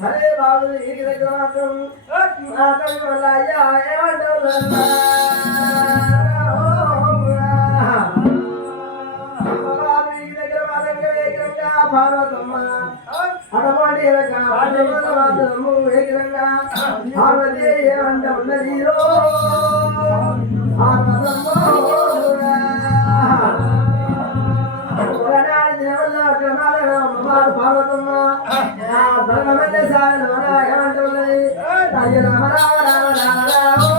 సరే బాబు ఈ దగ్గర మాత్రం పార్వతమ్మ అడపాటి పార్వతి ఏమంట ఉన్నది పార్వతమ్మ భగవంత సాయి ఏమంట ఉన్నది రామ రామ రామ రామ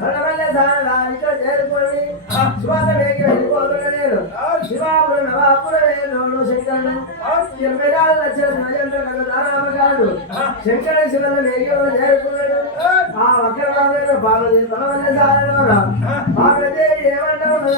ధనమల్లె సారదా ఇక్కడ చేరుకొని శివాల వేగి వెళ్ళిపోతున్నా నేను శివాపురం నవాపురం నోడు శంకరుడు 84 లక్షల నయంత్ర దారామగాడు శంకర శివల వేగి చేరుకున్నాడు ఆ వక్రరాజు పార్వతి ధనమల్లె సారదా పార్వతి ఏమంటావు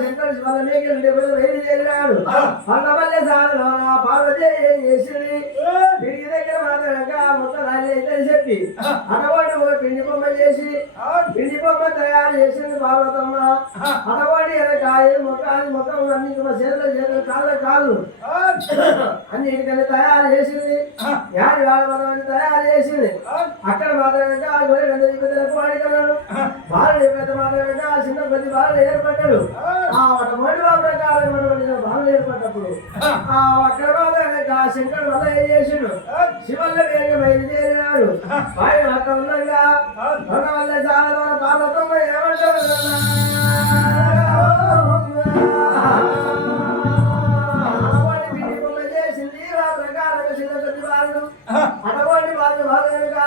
శంకర శివాల వెళ్ళాడు అన్నమల్లె సారలో పార్వతి ఏం చేసింది వీడి దగ్గర మాత్రం ముట్టని చెప్పి అటవాడి పిండి బొమ్మ చేసి పిండి బొమ్మ తయారు చేసింది పార్వతమ్మ అటవాడి కాయ ముఖం అన్ని చేతులు కాళ్ళు అన్నిటికన్నా తయారు చేసింది యాడి వాళ్ళ తయారు చేసింది అక్కడ మాత్రమే వాడికన్నాడు బాలుడు పెద్ద మాత్రమే చిన్న ప్రతి బాలుడు ఏర్పడ్డాడు ఆ మొదటి ప్రకారం బాలుడు ఏర్పడ్డప్పుడు ఆ అక్కడ మాత్రమే శంకరుడు వల్ల ఏం చేసిండు శివల్ల వేగ బయలుదేరినాడు ఆయన అక్కడ ఉండగా వల్ల చాలా పార్వతమ్మ ఏమంటారు అటువంటి వాళ్ళు భాగంగా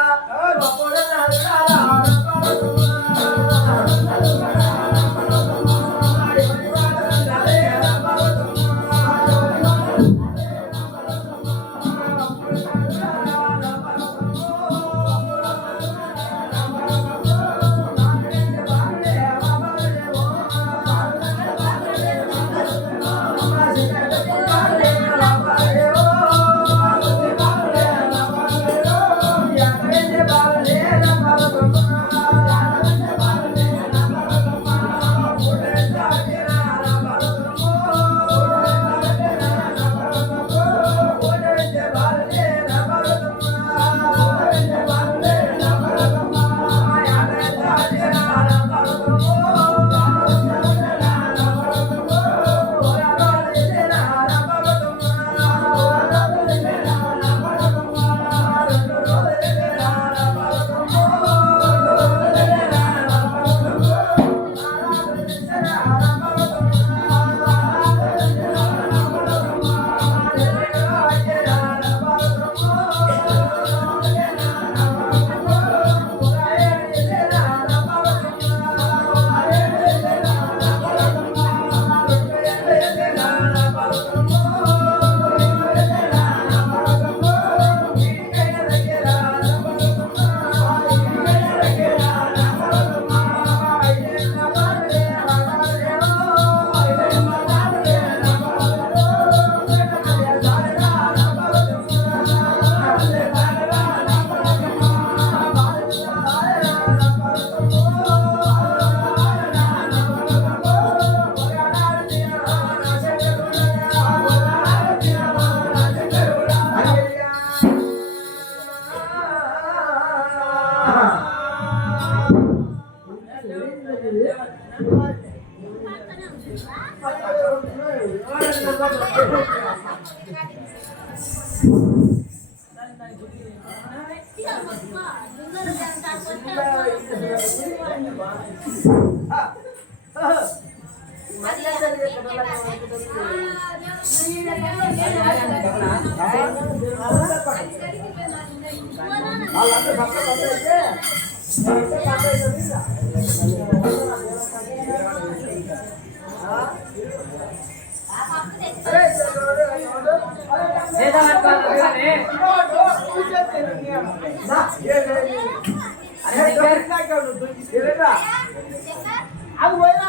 అది పోయినా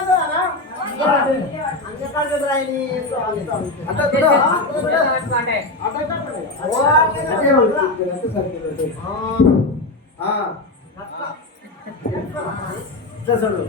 చూడు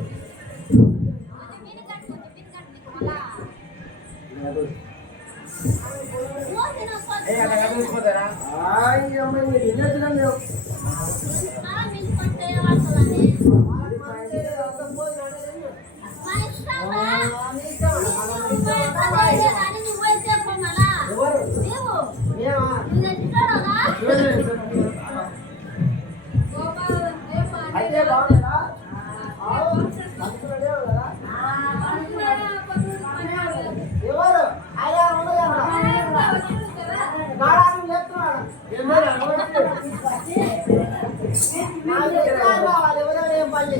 అయితే బాగుందా ఎవరు ఎవరేం పని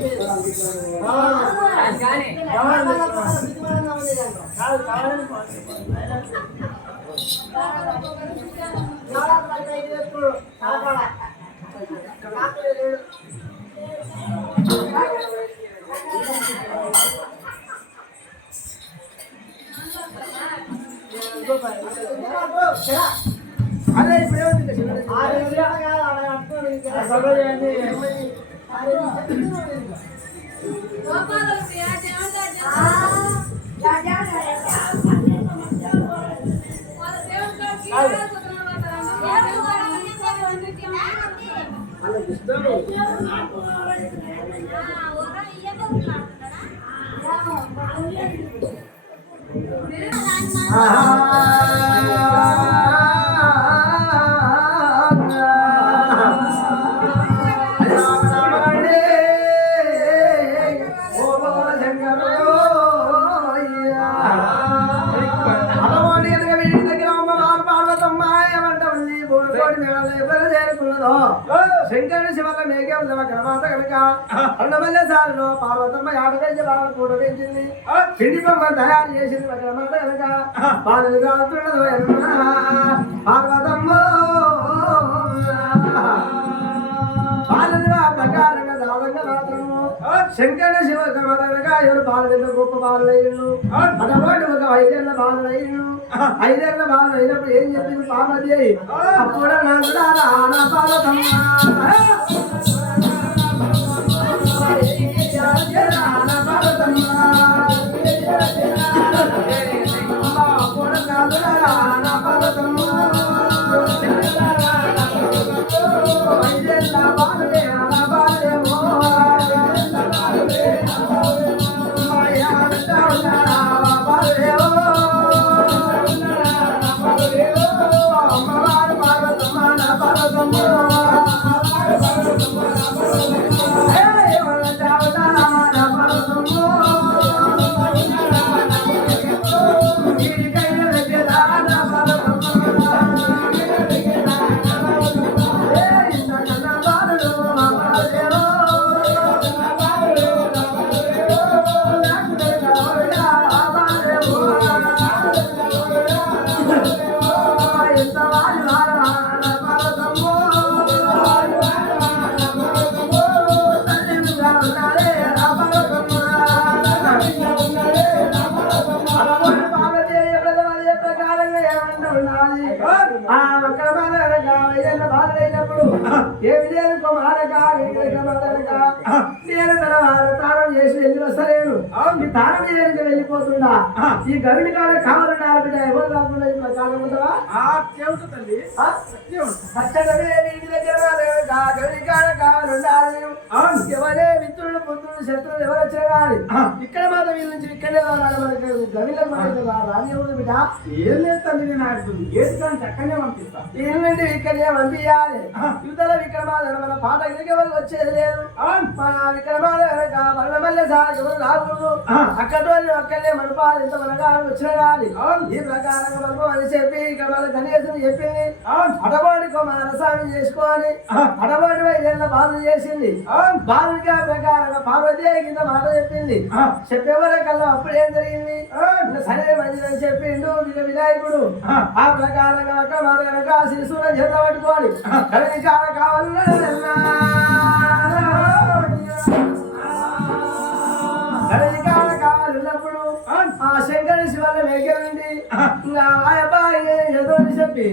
అదే శంకరుని శివల మేఘం క్రమాత కనుక అన్నమల్లె సార్లు పార్వతమ్మ యాడవేసి బాగా కూడా పెంచింది పిండి బొమ్మ తయారు చేసింది క్రమాత కనుక పాలు కాతున్నదో పార్వతమ్మ పాలలుగా ప్రకారంగా దావంగా మాత్రము శంకరుని శివ క్రమాత కనుక ఎవరు పాలు గొప్ప పాలయ్యను అటువంటి ఒక 5 ఏళ్ల పాలయ్యను 5 ఏళ్ల పాలు అయినప్పుడు ఏం చెప్పింది పార్వతి అప్పుడు నా పార్వతమ్మ ఏమి లేదు నేను తన తాళం చేసి వెళ్ళి వస్తలేను ఈ తాళం చేయడానికి వెళ్ళిపోతుండా ఈ గవిడి కాడ కావాలన్నా బిడ్డ ఎవరు కాకుండా ఇప్పుడు కాలం ఉంటుందా తల్లి ఇంటి దగ్గర గవిడి కాడ కావాలండాలి ఎవరే మిత్రులు పుత్రులు శత్రువులు ఎవరు వచ్చినా కానీ ఇక్కడ మాత్రం వీళ్ళ నుంచి ఇక్కడే రావాలి మనకి గవిలో రాని ఎవరు బిడ్డ ఏం లేదు తల్లి నేను ఆడుతుంది ఏది కానీ చక్కనే పంపిస్తా ఇల్లుండి ఇక్కడనే పంపించాలి యువతల విక్రమాదన మన పాట ఎవరు వచ్చేది లేదు మన విక్రమాదన మల్లె సార్ ఎవరు రాకూడదు అక్కడ అక్కడనే మన పాలు ఎంత మనగా వచ్చిన కానీ ఈ ప్రకారంగా మనం అని చెప్పి ఇక్కడ మన గణేశం చెప్పింది అడవాడి కుమారస్వామి చేసుకోవాలి అడవాడి వైద్యుల బాధ చేసింది బాధకి ఆ ప్రకారంగా పార్వతీ కింద మాట చెప్పింది చెప్పేవరకల్లా అప్పుడు ఏం జరిగింది సరే మంచిదని చెప్పిండు వినాయకుడు ఆ ప్రకారంగా అక్క మాట కనుక ఆ శిశువులను చేత పట్టుకోవాలి కలిగి కావాలి కావాలన్నప్పుడు ఆ శంకర శివాల వెగరండి ఇంకా ఆ అబ్బాయి ఏదో అని చెప్పి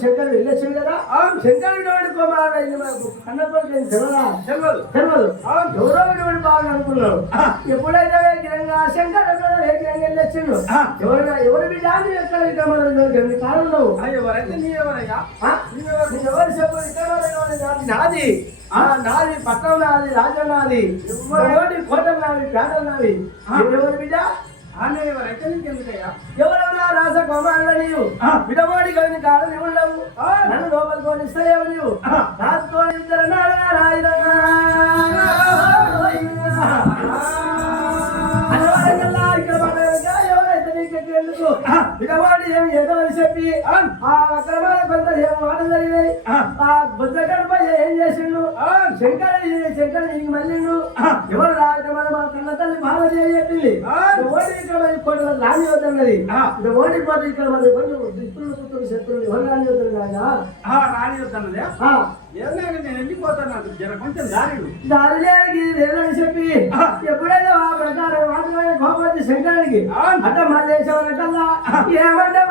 శంకరుడు వెళ్ళొచ్చింది కదా శంకరుడు కుమారుడు అన్నప్పుడు తెలియదు ఎవరో బాగా అనుకున్నాడు ఎప్పుడైతే శంకరుడు వెళ్ళొచ్చిండు ఎవరి బిడ్డాన్ని ఎక్కడ కాలంలో ఎవరైతే నీ ఎవరయ్యా ఎవరు చెప్పు నాది నాది పట్టం నాది రాజ్యం నాది కోటం నాది పేదలు నాది ఎవరి బిడ్డ ఎవరైతే నీకెందుకయ్యా ఎవరన్నా రాస కుమారుడు నీవు విడవాడి కలిని కాదు నీవు నన్ను లోపలికి కొనిస్తావు నీవు రాసుకో ఇద్దరు ఎవరైతే నీకెందుకు విడవాడి శంకరుడు ఏమి ఏదో అని చెప్పి ఆ అక్రమాల కొంత ఏం మాటలు జరిగాయి. ఆ బుద్ధ గడప ఏం చేసిండు శంకరుడు మళ్ళీండు ఎవరు రాజమని మా కన్న తల్లి భారతీయ చెప్పింది. ఓడి ఇక్కడ మరి కొన్ని రాని వద్దన్నది. ఓడిపోతే ఇక్కడ మరి కొంచెం దిక్కులు పుత్రులు శత్రువులు ఎవరు రాని వద్దని రాని వద్దన్నదే ఏదైనా నేను వెళ్ళిపోతాను. నాకు జర కొంచెం దారి లేదని చెప్పి ఎప్పుడైనా ఆ ప్రకారం మాత్రమే గోపతి శంకరుడికి అంటే మన దేశం కల్లా ఏమంటాం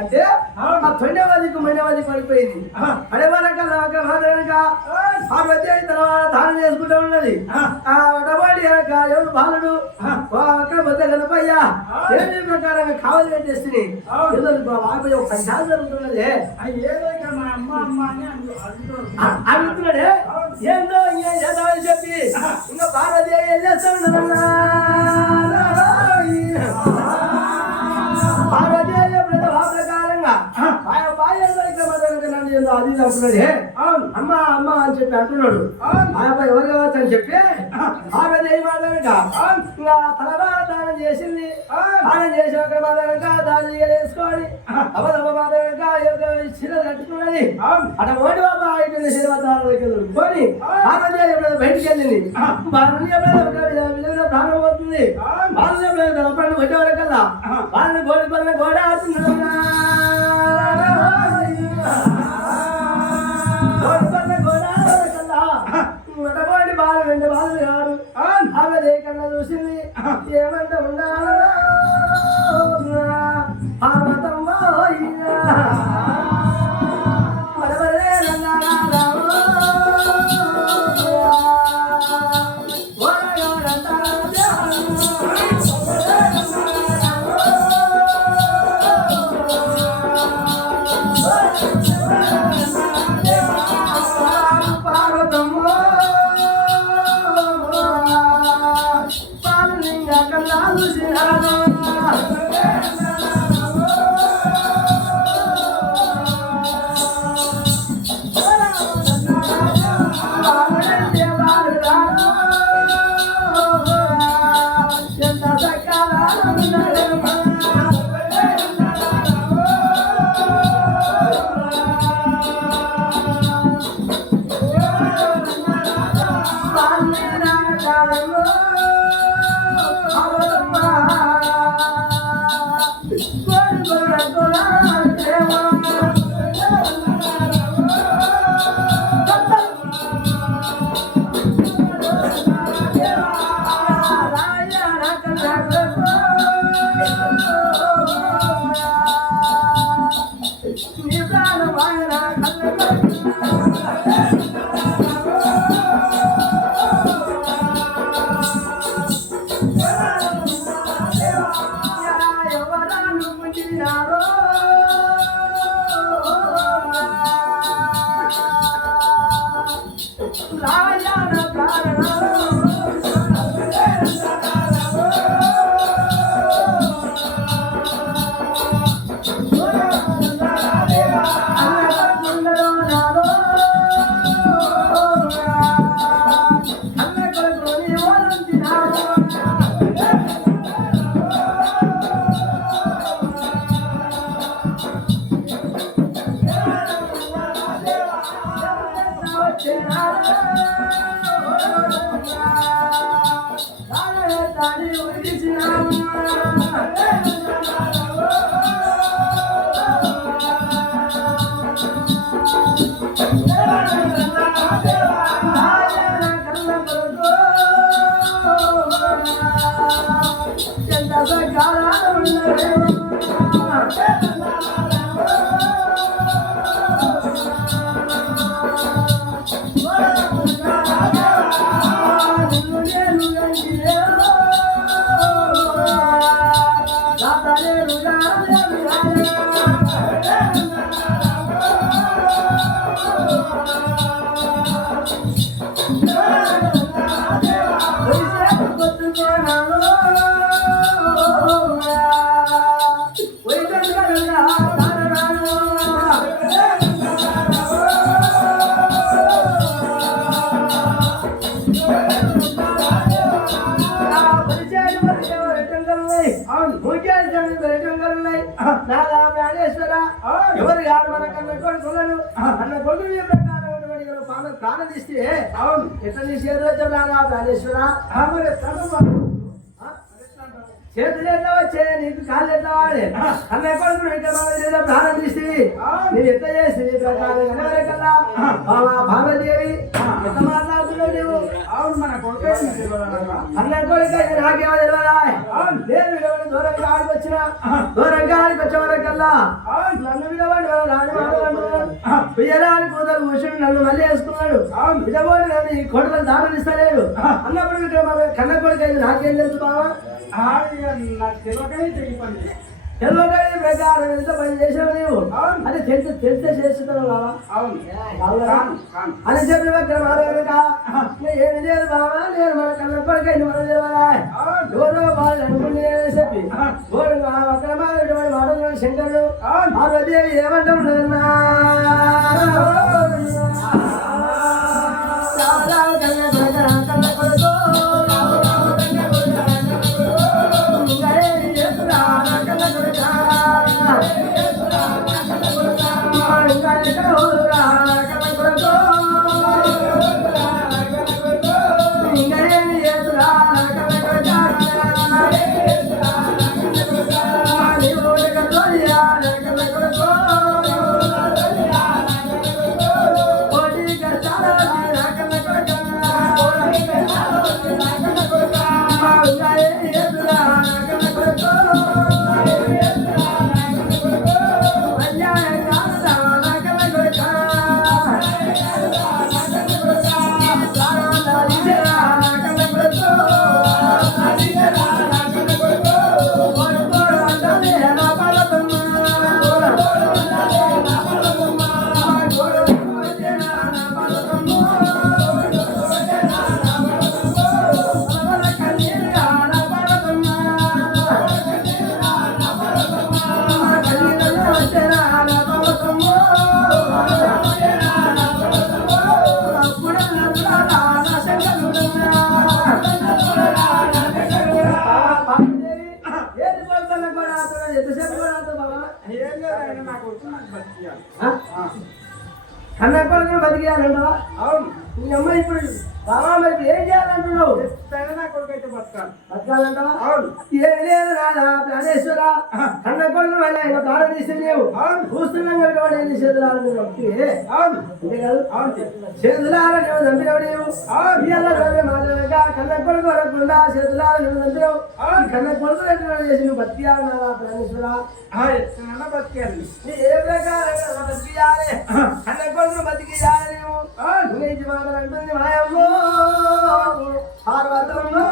అంటే ఆ తొండవాదికి మైనవాది పడిపోయింది. అడవనక ఆ ప్రత్యేక తర్వాత దానం చేసుకుంటూ ఉన్నది. ఆ వడవాడి ఎవరు బాలుడు అక్కడ బొద్ద గణపయ్య ఏమి ప్రకారంగా కావాలి పెట్టేస్తుంది. బాబాయ్ ఒక పంచాలు జరుగుతున్నది. అడుగుతున్నాడే ఏందో ఏదో అని చెప్పి ఇంకా భారతీయ వెళ్ళేస్తా ఉన్నదన్నా. అది అంటున్నాడే అమ్మ అమ్మ అని చెప్పి అంటున్నాడు. ఎవరు కావచ్చు అని చెప్పి ఆమె మాదనక ఇంకా తర్వాత దానం చేసింది. దానం చేసి అక్కడ మాదనక దాన్ని వేసుకొని అబద్ధ మాదనక చీర కట్టుకున్నది. అటు ఓడి బాబా ఇటు కొని ఆమె బయటికి వెళ్ళింది. ప్రాణం పోతుంది. వాళ్ళు తన పండు వచ్చేవరకల్లా వాళ్ళని గోడి పనులు గోడ ఆడుతున్నాడు. మొట్టమొదటి బాధ రెండు బాధలు కాదు. ఆమె దేకన్నా చూసింది ఏమంటే ఉండాలి ఎవరు కాదు మన కన్నా కొడుకులను అన్న కొడుకు ప్రాణం తీస్తే అవును ఎట్లా తీసేది ప్రాణేశ్వర చేతులు ఎట్లా వచ్చే నీకు కాళ్ళు ఎట్లా వాడే అన్న కొడుకు ప్రాణం తీసి నువ్వు ఎట్లా చేసి కల్లా భారదేవి ఎంత మాట్లాడుతున్నావు నువ్వు అవును మన కొడుకు అన్న కొడుకు అయితే నాకేమో తెలియదా నేను విడవని దూరంగా ఆడికొచ్చిన దూరంగా ఆడికొచ్చే వరకల్లా నన్ను విడవండి విజయరాని కూతురు కూర్చుని నన్ను మళ్ళీ వేసుకున్నాడు విడబోని నన్ను ఈ కొడుకులు దాటనిస్తలేడు అన్నప్పుడు కన్న కొడుకు అయితే నాకేం తెలుసు బావా నాకు తెలియకనే తెలియపండి తెల్లగడి ప్రకారం ఎంత పని చేసావు నీవు అది తెలిస్తే చేస్తున్నావు బావా అని చెప్పి అక్కడ మారక ఏమి లేదు బావా నేను మన కన్న కొడుకైంది మనం తెలియదా ఎవరో బాగా అనుకుని చెప్పి అక్కడ మాట్లాడు శంకరుడు పార్వదేవి ఏమంటాడు కన్న కొడుకును బతికేయాలంటావా అవును మీ అమ్మాయి ఇప్పుడు బాబా మరి ఏం చేయాలంటున్నావు నా కొడుకు అయితే బతకాలంటావా అవును ఏం లేదు రాదా ప్రాణేశ్వర కన్న కొడుకు మళ్ళీ ఆయన ప్రాణం తీసి లేవు చూస్తున్నాం కాబట్టి ఏం చేతులాలని భక్తి అవును అంతే కాదు అవును చేతులార నువ్వు చంపినవు నీవు మాట్లాడక కన్న కొడుకు వరకుండా చేతులార నువ్వు చంపినవు కన్న కొడుకు చేసి నువ్వు బతికేయాలన్నా ప్రాణేశ్వర బతికేయాలి ఏ ప్రకారంగా బతికేయాలి కన్న కొడుకును బతికేయాలి నువ్వు మాటలు అంటుంది మాయమ్మో పార్వతమ్మో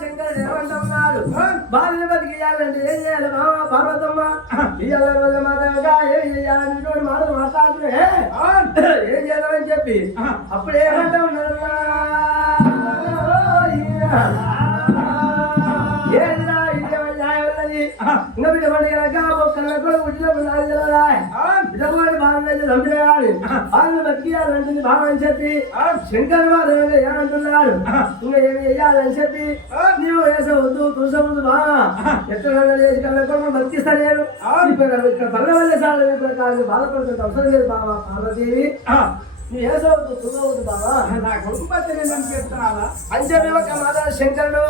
శంకరుడు ఏమంటున్నాడు భార్యను బతికేయాలంటే ఏం చేయాలి మామ పార్వతమ్మ ఇవాళ రోజు మాటగా ఏం చేయాలని మాటలు మాట్లాడుతున్నాయి చెప్పి అప్పుడేమంటా ఉన్నదమ్మా ఏదిరా ఇదేమో న్యాయం ఉన్నది ఇంకా బిడ్డ పండుగ ఒక్కళ్ళ కూడా ఉద్యోగం బిడ్డవాడి బాగా చంపినాడు వాళ్ళు బతికియాలంటుంది బాగా అని చెప్పి శంకర్ మాధవ ఏమంటున్నాడు ఇంకా ఏమి వేయాలని చెప్పి నీవు వేసవద్దు తులసవద్దు బాగా ఎక్కడ చేసి కళ్ళ కూడా బతికిస్తా నేను ఇక్కడ పల్లె వల్లే సార్ కాదు బాధపడుతుంటే అవసరం లేదు బాబా పార్వతీవి నువ్వు వేసవద్దు తులవద్దు బాబా నా కొడుకు పత్తి నేను చెప్తున్నావా అని చెప్పి ఒక మాధవ శంకరుడు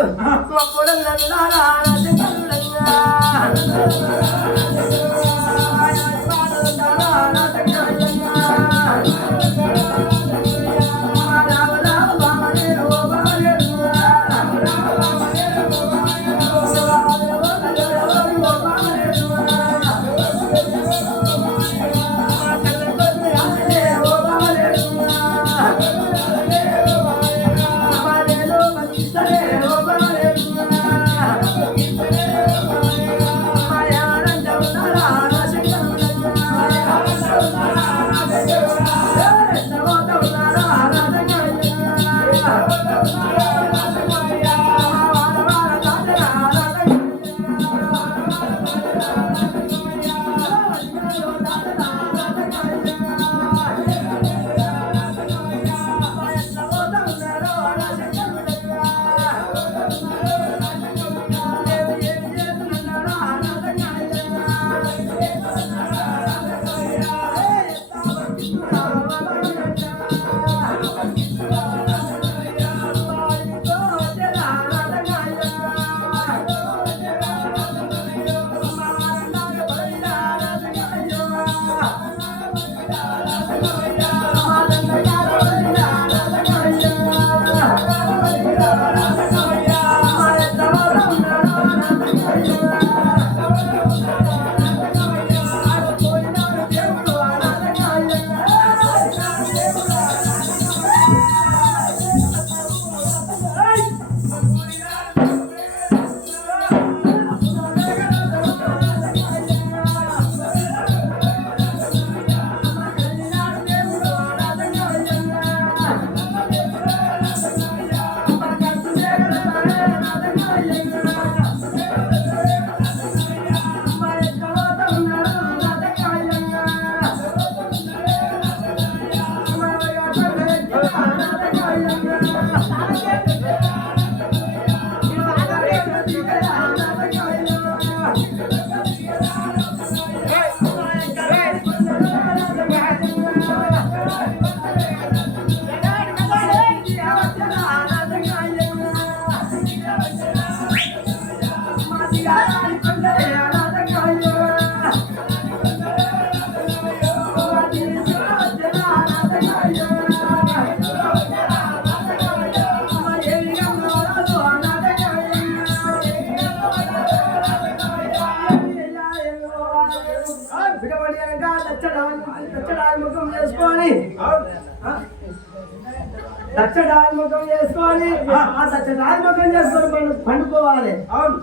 దచ్చడాత్మకం చేసుకొని ఆ దచ్చడాత్మకం చేసుకొని పండుకోవాలి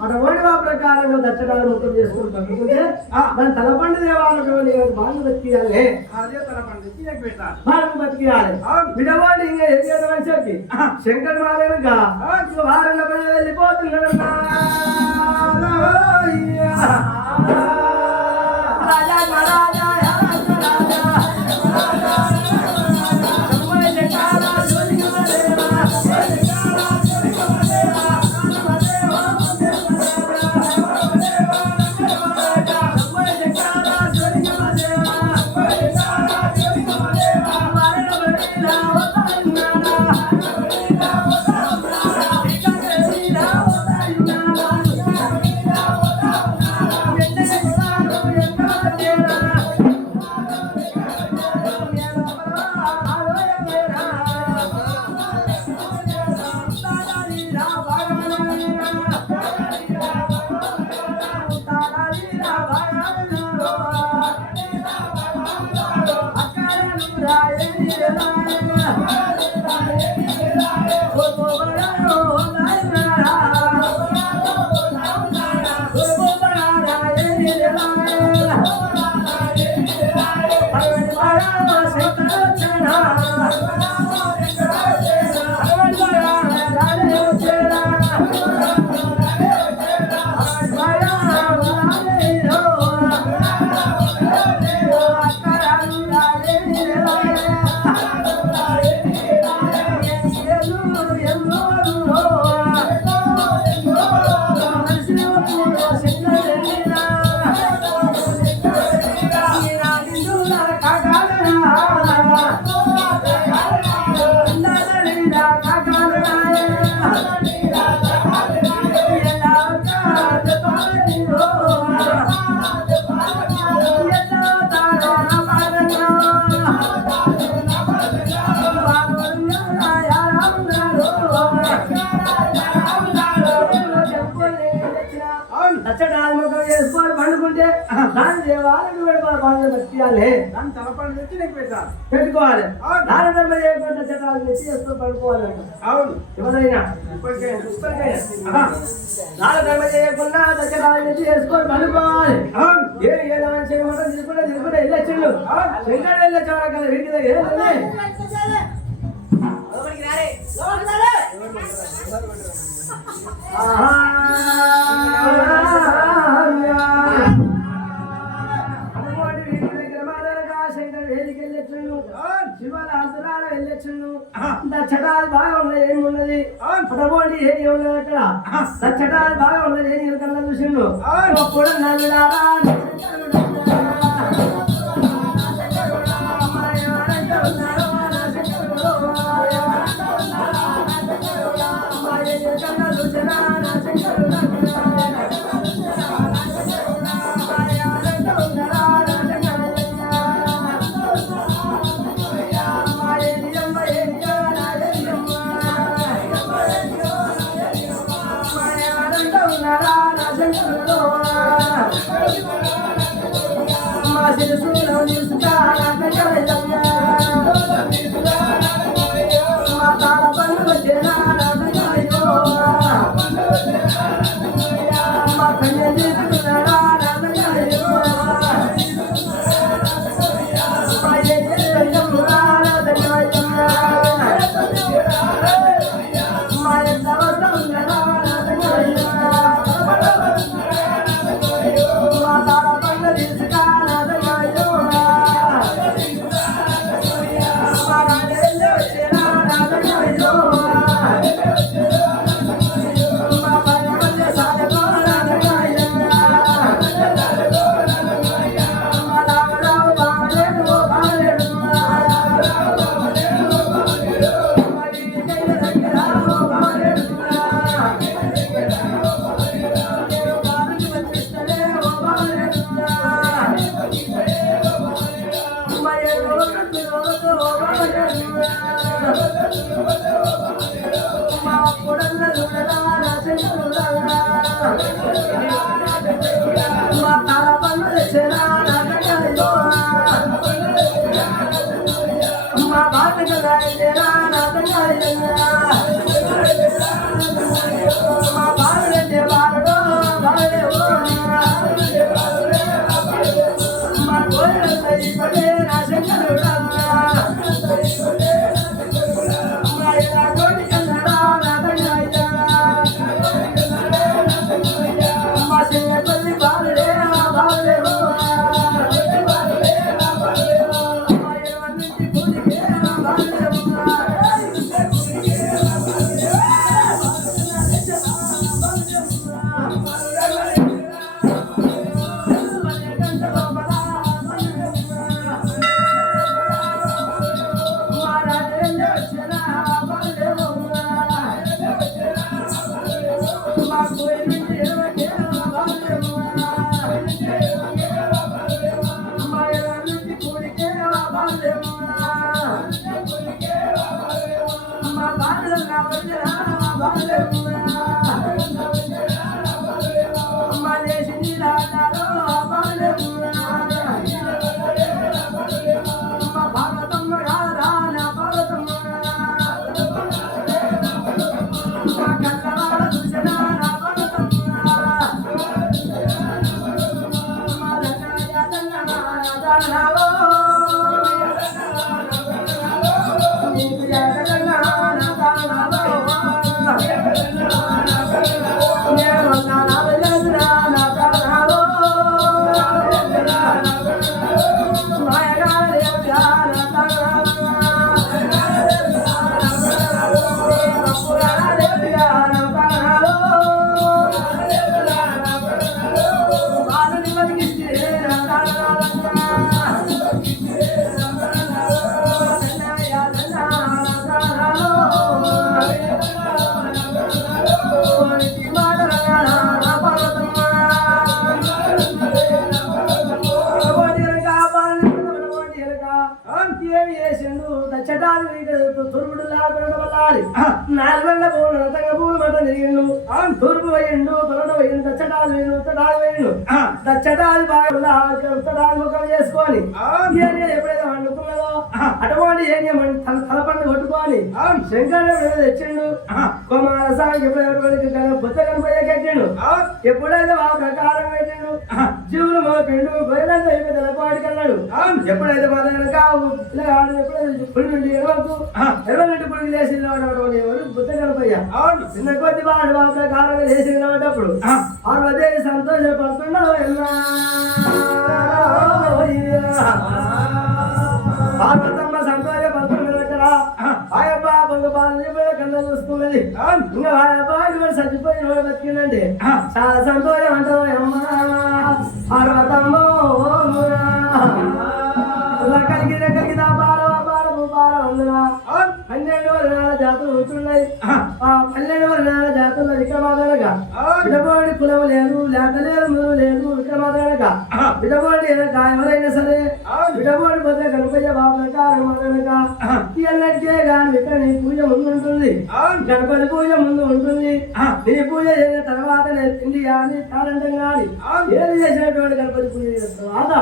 అటు ఓడివా ప్రకారంగా దచ్చడాత్మకం చేసుకొని పండుకుంటే దాని తల పండు దేవాలయం బాగా బతికియాలి బాగా బతికియాలి విడవాడి ఇంకా ఏం చేద్దామని చెప్పి శంకర్ మాలేనుగా వారంలో వెళ్ళిపోతున్నాడు చేసుకొని పండుకుంటే దాని దేవాలయం పెట్టాలి, దాన్ని తలపండు తెచ్చి నీకు పెట్టాలి, పెట్టుకోవాలి. దాని ధర్మ చేయకుండా చట్టాలు తెచ్చి చేసుకొని పడుకోవాలంట. అవును, ఎవరైనా దాని ధర్మ చేయకుండా చట్టాలు తెచ్చి చేసుకొని పడుకోవాలి. ఏదో చేయమంటే తీసుకుంటే వెళ్ళొచ్చిండు. శంకర్ వెళ్ళొచ్చే వరకు వీటి దగ్గర శివరాత్రులు వెళ్ళొచ్చును. దచ్చటాలు బాగా ఉన్నాయి, ఏమి ఉన్నది పడబోండి ఏది ఉన్నది అక్కడ. దచ్చటాలు బాగా ఉన్నది ఏది కన్నా చూసిండు. అప్పుడు నల్లారా దచ్చటాలు తూర్పుడు లాలి 4 గంటల పూలు తంగ పూలు మంట తిరిగిండు తూర్పు పోయిండు తొలట పోయిండు దచ్చటాలు వేయండు ఉత్తటాలు వేయండు దచ్చటాలు బాగా ఉత్తటాలు ముఖం చేసుకొని ఎప్పుడైతే వండుకున్నదో అటువంటి ఏం చేయమని తలపండు కొట్టుకొని శంకరుడు తెచ్చిండు కుమార స్వామికి ఎప్పుడైతే బుద్ధ కనిపోయే కట్టిండు ఎప్పుడైతే ఆ ప్రకారం పెట్టిండు జీవులు మోపిండు గొర్రెలంతా అయిపోయి తెలపాడికి అన్నాడు ఎప్పుడైతే పిల్లగాడు ఎప్పుడైతే పులి నుండి ఎడవ నుండి పులికి లేచి ఎవరు బుద్ధ కనిపోయా చిన్న కొద్ది వాడు ఆ ప్రకారంగా లేచి నిలబడ్డప్పుడు పార్వదేవి సంతోషపడుతున్నావు పార్వతమ్మ సంతోషపడుతున్నది అక్కడ ఆయబ్బా బంగపాలు కన్నా చూసుకున్నది ఇంకా ఆయబ్బా ఇవాడు చచ్చిపోయి వాడు బతికిందండి చాలా సంతోషం అంటారు అమ్మా పార్వతమ్మ కలిగి వందన 12 వర్ణాల జాతులు ఉంటున్నాయి ఆ 12 వర్ణాల జాతుల్లో విక్రమాదనగా విడబోడి కులం లేదు లేక లేదు మురుగు లేదు విక్రమాదనగా విడబోడి ఎవరైనా సరే విడబోడి పొద్దు గణపయ్య బాబు ప్రకారం అనగా ఎన్నటికే గాని ఇక్కడ నీ పూజ ముందు ఉంటుంది గణపతి పూజ ముందు ఉంటుంది నీ పూజ చేసిన తర్వాత నేను తిండి కానీ తాళంటం కానీ ఏది చేసినటువంటి గణపతి పూజ చేస్తావా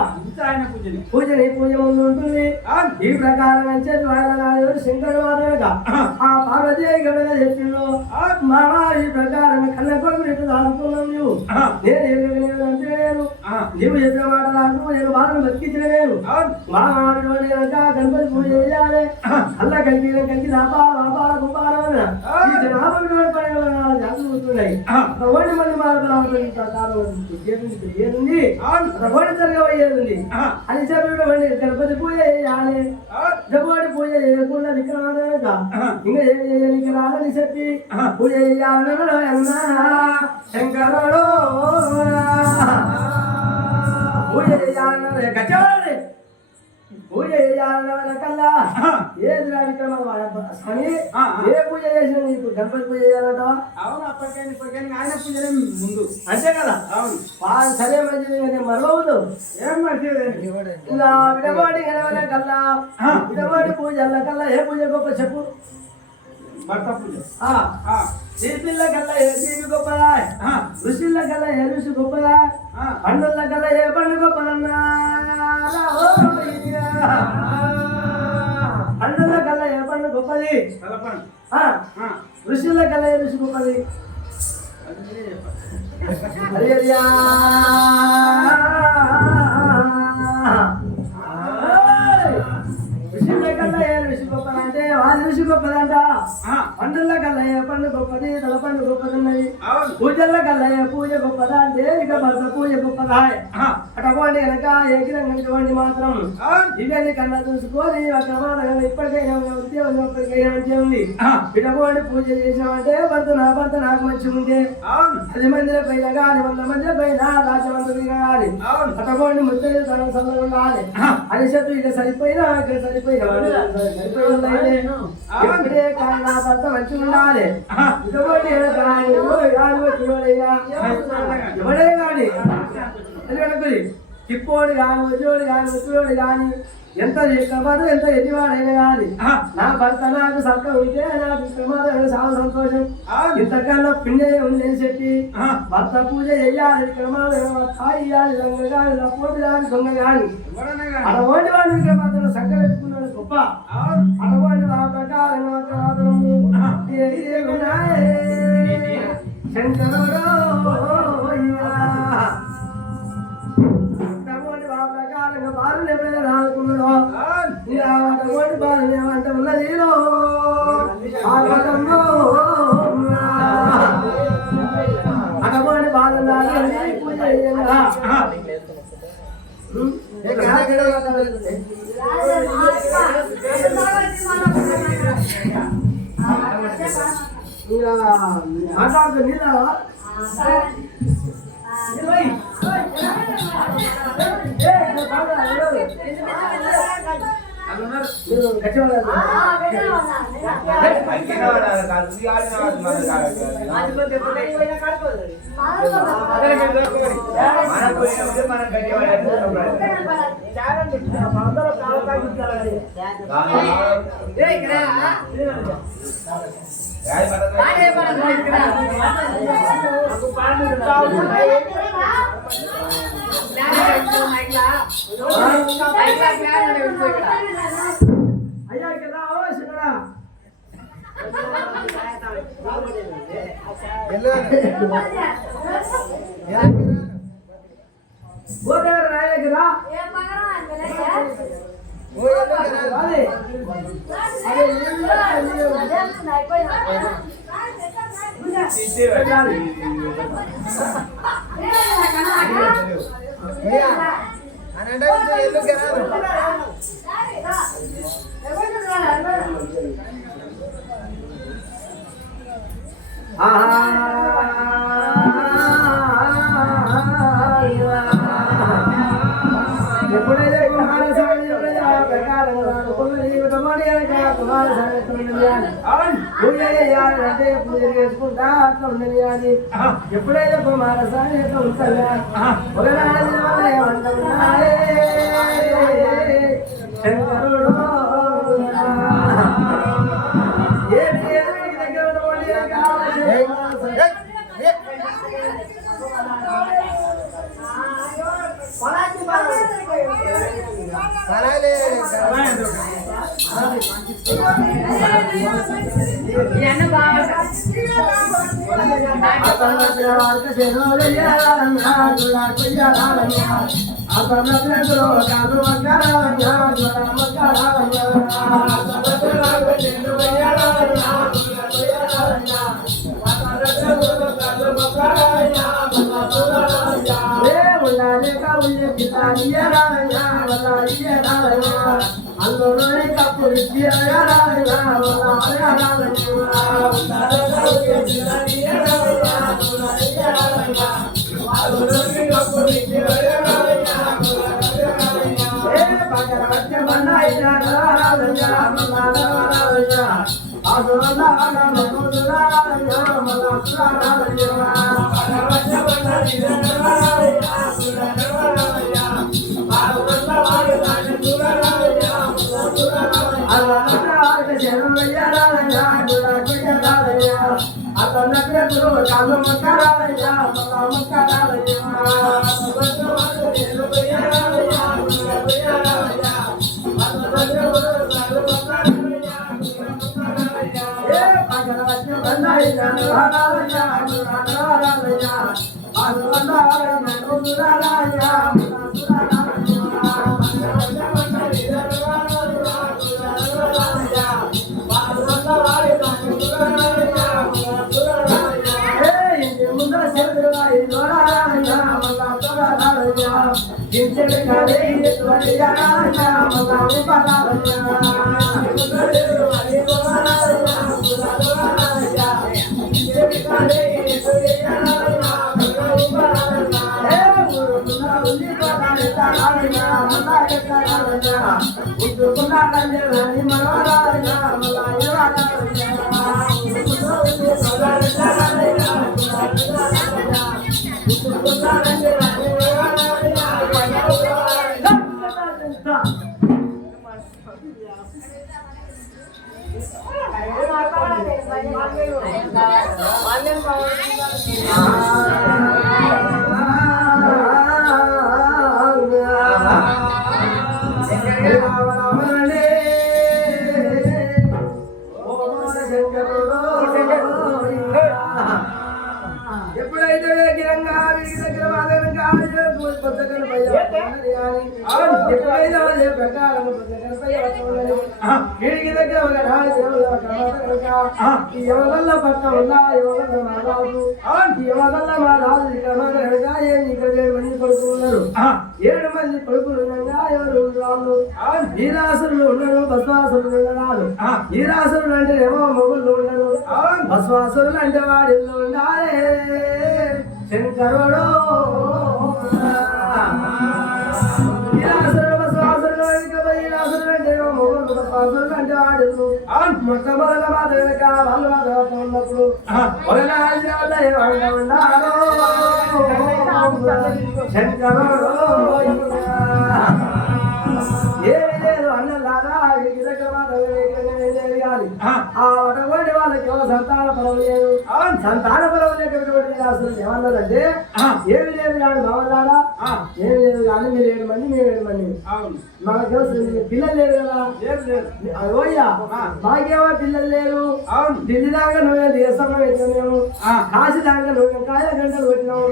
పూజ నీ పూజ ముందు ఉంటుంది ఈ ప్రకారం అని శంకరుడు వాదనగా ఆ పార్వతీయ గడగా చెప్పిండు మామా ఈ ప్రకారం కన్న కొడుకు ఎట్టు దాచుకున్నావు నువ్వు నేనేంటే నీవు చెప్పిన మాట నాకు నేను బాధను బతికించిన నేను మామాటువంటి గణపతి పూజ చేయాలి అల్లా కలిగి లాపాల గుంపాలన్న ఈ జనాభా జాతులు వస్తున్నాయి ఒకటి మంది మార్పులు ప్రకారం ఏది ఒకటి జరగబోయేది అని చెప్పినటువంటి గణపతి పూజ చేయాలి గణపతి పూజ చేయకుండా విక్రమాదనగా ఇంకా ఏం చేయడానికి రాదని చెప్పి పూజ చేయాలన్నా శంకరుడు పూజ చేయాలన్నా గచ్చవాడే పూజ చేయాలన్న కల్లా ఏది విక్రమ స్వామి ఏ పూజ చేసినా నీకు గణపతి పూజ చేయాలంటావా అవును అప్పటికైనా ఆయన పూజలే ముందు అంతే కదా అవును సరే మంచిది మరవద్దు ఏం మంచిది ఇలా విడబడి గెలవలే కల్లా విడబడి పూజల కల్లా ఏ పూజ గొప్ప చెప్పు భర్త పూజ చీపిల్ల కల్లా ఏ చీపి గొప్పదా ఋషుల కల్లా ఏ ఋషి గొప్పదా పండుల కల్లా ఏ పండు గొప్పదన్నా పండుల కల్లా ఏ పండు గొప్పది ఋషుల కల్లా ఏ ఋషి గొప్పది హరియా ఋషుల కల్లా ఏ ఋషి గొప్పదంటే వారి ఋషి గొప్పదంట పండుల కల్లా ఏ పండు గొప్పది తల పండు గొప్పదన్నది పూజల కల్లా ఏ పూజ గొప్పదా అంటే ఇక భర్త పూజ గొప్పదా అటువంటి కనుక ఏకిరంగటువంటి మాత్రం ఇవన్నీ కన్నా చూసుకొని ఇప్పటికైనా ఉద్యోగం ఇప్పటికైనా మంచిగా ఉంది ఇటువంటి పూజ చేసామంటే భర్త నాకు మంచిగా ఉంది 10 మందిలో పైన కానీ 100 మందిలో పైన రాజమంత్రి కానీ అటువంటి ముద్దలు తన సభలో ఉండాలి అని చెప్పి ఇక సరిపోయినా ఇక్కడ సరిపోయినా ఇక్కడే కానీ నా భర్త మంచిగా ఉండాలి ఇటువంటి ఎవడే కానీ తిప్పోడు కానీ వజ్రోడు కానీ ఉత్తరోడు కానీ ఎంత ప్రమాదం ఎంత ఎదివాడైనా కానీ నా భర్త నాకు సక్క ఉంటే నాకు ప్రమాదం చాలా సంతోషం ఇంతకన్నా పుణ్యం ఉంది అని చెప్పి భర్త పూజ చెయ్యాలి ప్రమాదం కాయాలి లంగ కానీ లపోటు కానీ దొంగ కానీ అటువంటి వాడిని మాత్రం సక్క పెట్టుకున్నాడు గొప్ప అటువంటి ఆ ప్రకారం శంకరుడు బాలు ఎప్పుడైనా రానుకున్నాడో అటువంటి బాలు ఏమంట ఉన్నది అటువంటి బాలు పూజ మాట్లాడుతూ నీళ్ళ అట్లున్నారు. మీరు గట్టి వాళ్ళు అయ్యా ఇక్కడ అవసరం పోతారు రాయగరా అదే ఎప్పుడైతే కుమార స్వామి ప్రకారం కుమార పూజ చేయాలంటే పూజ చేసుకుంటా అట్లా ఉండని అని ఎప్పుడైతే కుమార స్వామి ఎట్లా ఉంటాగా ఒకనాడు ఏమంటున్నారే శంకరుడు అందులోనే కప్పు ఎప్పుడైతే గిరంగా దగ్గర మాదనంగా ఎప్పుడైతే ప్రకారం వీడికి దగ్గర ఒక యువగల్ల పట్టం ఉన్నా యువగల్ల మా రాజు యువగల్ల మా రాజు ఇక్కడ ఇక్కడ 7 మంది కొడుకులు ఉన్నారు 7 మంది కొడుకులు ఉండగా ఎవరు రాళ్ళు ఈరాసులు ఉండరు భస్వాసులు ఉండరాలు ఈరాసులు అంటే ఏమో మొగుళ్ళు ఉండరు భస్వాసులు అంటే వాడిల్లు ఉండాలే శంకరుడు ఈరాసులు భస్వాసులు ఈరాసులు అంటే ఏమో మొగుళ్ళు అవసరం అంటే వాడు మొట్టమొదట మాట వెనక వాళ్ళు మాట ఉన్నప్పుడు ఒక శంకరుడు ఏమి లేదు అన్నలారా వీరికి దగ్గర మాట కానీ ఆ వటగొండి వాళ్ళకి ఎవరు సంతాన పరం లేదు సంతాన పరం లేకపోతే అసలు ఏమన్నదంటే ఏమి లేదు కానీ మామలారా ఏమి లేదు కానీ మీరు 7 మంది మేము 7 మంది మనకు పిల్లలు లేరు కదా అయ్యా మాకేమో పిల్లలు లేరు ఢిల్లీ దాకా నువ్వే దేశంలో పెట్టినాము కాశీ దాకా నువ్వు కాయ గంటలు పెట్టినావు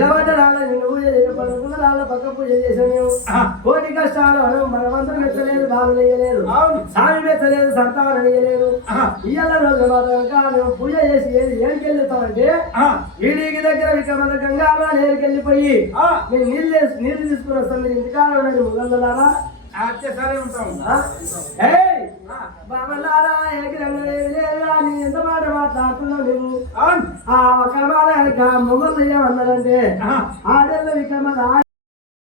20 రాళ్ళ నువ్వు 11 రాళ్ళ పక్క పూజ చేసాము కోటి కష్టాలు మనమంతా మెచ్చలేదు బాధలు వేయలేదు స్వామి మెచ్చలేదు సంతానం వేయలేదు ఇయ్యాల రోజు మేము పూజ చేసి ఏడికి వెళ్తామంటే వీడికి దగ్గర విక్రమంత గంగా నేరుకెళ్ళిపోయి మీరు నీళ్ళు తీసుకుని వస్తాం మీరు ఇంటికాడ ఉండండి ముగందలారా సరే ఉంటాం బాబలారా ఎంత మాట మాట్లాడుతున్నావు నువ్వు ఆ ఒక మాట మొగలు ఏమన్నారంటే ఆడేళ్ళ విక్రమ